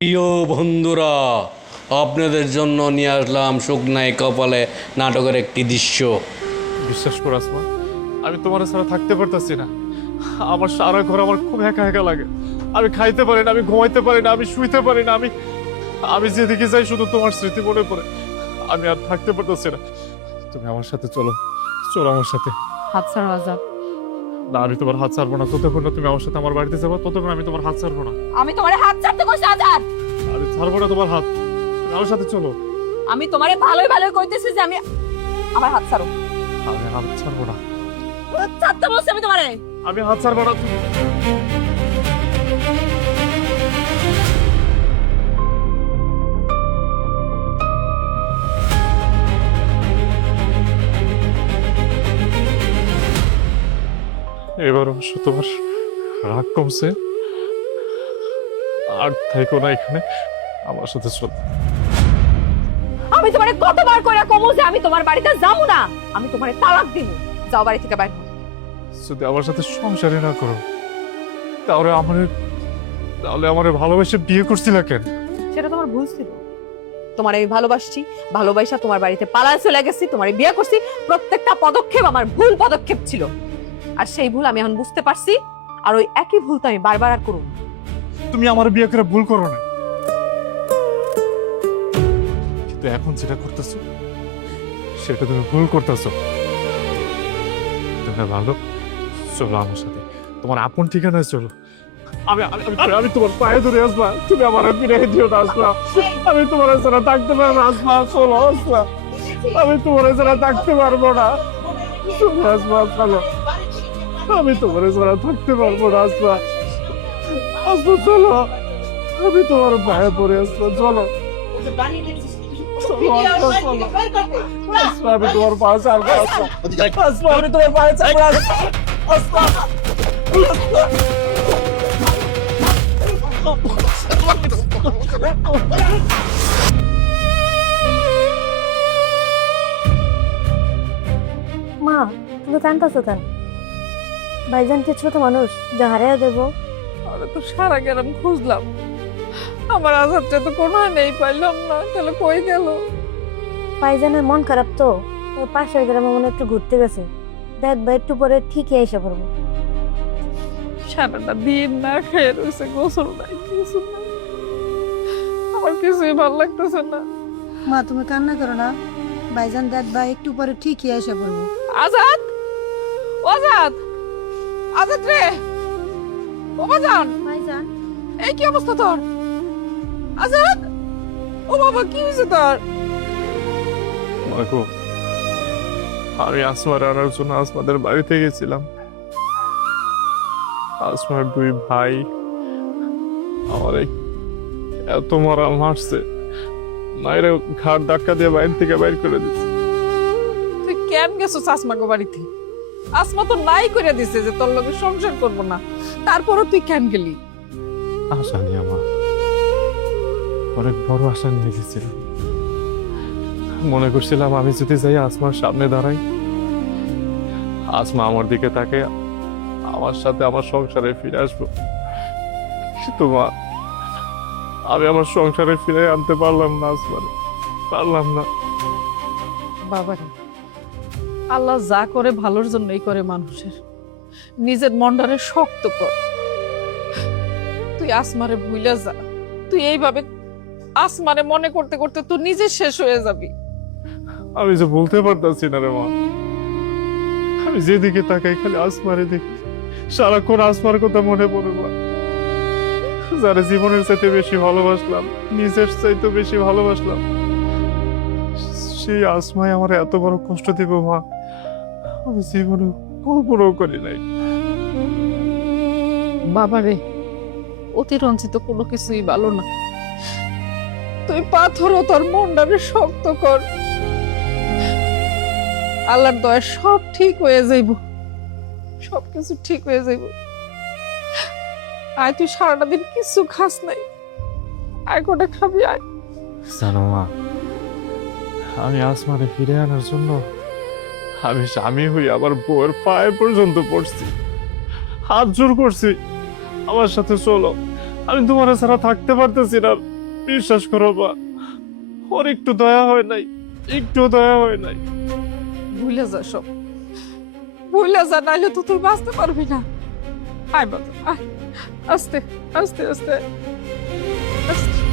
প্রিয় বন্ধুরা, আপনাদের জন্য নিয়ে আসলাম শুকনায় কপালে নাটকের একটি দৃশ্য। বিশ্বাস করো আসমা, আমি তোমার ছাড়া থাকতে পারতাছি না। আমার সারা ঘর আমার খুব একা একা লাগে। আমি খাইতে পারি না, আমি ঘুমাইতে পারি না, আমি শুইতে পারি না। আমি আমি যেদিকে যাই শুধু তোমার স্মৃতি মনে পড়ে। আমি আর থাকতে পারতাছি না। তুমি আমার সাথে চলো, চলো আমার সাথে। হাত ছাড়ো আজাদ। না, আমি তোমার হাত ছাড়বো না। যতক্ষণ না তুমি আমার সাথে আমার বাড়িতে যাবো ততক্ষণ আমি তোমার হাত ছাড়বো না। আমি তোমারে হাত ছাড়তে কইছি আজাদ। আমি ছাড়বো না তোমার হাত। তুমি আমার সাথে চলো। আমি তোমারে ভালোই ভালোই কইতেছি যে আমি আমার হাত ছাড়ো। আমি হাত ছাড়বো না। হাত ছাড়তে বলছি আমি তোমারে। আমি হাত ছাড়বো না। এবার অবশ্য তোমার রাগ কমছে। আর থাইকো না এখানে, আমার সাথে চল। আমি তোমারে কতবার কইরা কমু যে আমি তোমার বাড়িতে যাবো না। আমি তোমারে তালাক দিব। যাও বাড়ি থেকে বাইর হও। যদি আমার সাথে সংসারই না করো তাহলে আমারে ভালোবেসে বিয়ে করছিলা কেন? সেটা তোমার ভুল ছিল। তোমার আমি ভালোবাসছি, ভালোবাসা তোমার বাড়িতে পালায় চলে গেছি, তোমারে বিয়ে করছি। প্রত্যেকটা পদক্ষেপ আমার ভুল পদক্ষেপ ছিল। আর সেই ভুল আমি এখন বুঝতে পারছি। আর ওই একই ভুল তো আমি বারবার আর করব না। তুমি আমার বিয়ে করে ভুল করো না, কিন্তু এখন যেটা করতেছো সেটা তুমি ভুল করতেছো। তুমি ভালো, চলো আমার সাথে, তোমার আপন ঠিকানায় চলো। আমি আমি আমি- আমি তোমার পায়ে ধরে আসবা, তুমি আমার ফিরে দিও না আসবা। আমি তোমার ছাড়া থাকতে পারবো না আসবা, চলো আসবা। আমি তোমার ছাড়া থাকতে পারবো না, চলো আসবা, চলো। আমি তোমার ছাড়া থাকতে পারবো না আসবা, আসবা চলো। আমি তোমার পায়ে পড়ে আসবা, চলো। চলো, আসবা, চলো। আসবা, আমি তোমার পায়ে ছাড়বো, আসবা। আসবা, আমি তোমার পায়ে ছাড়বো, আসবা। আসবা। মা, তুমি কানতেছো কেন? ভাইজান কি ছোট মানুষ যা হারিয়ে দেবো? আমরা তো সারা গেলাম খুঁজলাম, আমার আজাদটা তো কোনো নেই, পাইলাম না। তাহলে কই গেল? ভাইজানের মন খারাপ তো, ওই পাশের গ্রামে মনে হয় একটু ঘুরতে গেছে। দেখ ভাই, একটু পরে ঠিকই এসে পড়বো। সারাটা দিন না খেয়ে রয়েছে, গোসল নাই, কিছু নাই। আমার কিছুই ভালো লাগতেছে না। মা, তুমি কান্না করো না। ভাইজান দেখ ভাই একটু পরে ঠিকই এসে পড়বো। আজাদ, ও আজাদ, আজাদ রে, ও বাজান, ভাইজান, এই কি অবস্থা তোর? আজাদ, ও বাবা, কি হয়েছে তোর? মাগো, আমি আসমার আনার জন্য আসমাদের বাড়িতে গেছিলাম। আসমার দুই ভাই আমার এত মারা মারছে, মায়ের ঘাট ধাক্কা দিয়ে বাইরে থেকে বাইর করে দিচ্ছে। তুই কেন গেছো আসমা বাড়িতে? আসমা তো নাই করে দিছে যে তোর লগে সংসার করবো না, তারপরও তুই কেন গেলি? আশা নিয়ে আমার অনেক বড় আশা নিয়ে গেছিলাম। মনে করছিলাম আমি যদি যাই আসমার সামনে দাঁড়াই, আসমা আমার দিকে তাকে আমার সাথে আমার সংসারে ফিরে আসবো। কিন্তু মা, আমি আমার সংসারে ফিরে আনতে পারলাম না আসমারে, পারলাম না। বাবারে, আল্লাহ যা করে ভালোর জন্যই করে মানুষের। নিজের মনটারে শক্ত কর। তুই আসমারে ভুইলা যা। তুই এইভাবে আসমারে মনে করতে করতে তুই নিজে শেষ হয়ে যাবি। আমি যে বলতে পারতাছি না রে মা। আমি যেদিকে তাকাই খালি আসমারে দেখি, সারাক্ষণ আসমার কথা মনে পড়ে মা। যারা জীবনের চাইতে বেশি ভালোবাসলাম, নিজের চাইতে বেশি ভালোবাসলাম, সেই আসমাই আমার এত বড় কষ্ট দিব মা, আমি জীবনে কল্পনাও করি নাই। বাবারে, অতিরঞ্জিত কোনো কিছুই ভালো না। তুই পাথরও তোর মনটারে শক্ত কর। আল্লাহর দয়া সব ঠিক হয়ে যাইব, সবকিছু ঠিক হয়ে যাইব। আয়, তুই সারাটা দিন কিছু খাস নাই, আয় কোটা খাবি, আয়। জানো মা, আমি আসমারে ফিরে আনার জন্য আমি স্বামী হই আমার বউয়ের পায়ে পর্যন্ত পড়ছি, হাত জোর করছি, আমার সাথে চলো। আমি তোমার ছাড়া থাকতে পারতেছি না। বিশ্বাস করো মা, ওর একটু দয়া হয় নাই, একটু দয়া হয় নাই। ভুলে যা সব, ভুলে যা, নাইলে তো তুই বাঁচতে পারবি না। আয় বাবা আয়, আস্তে আস্তে আস্তে আস্তে।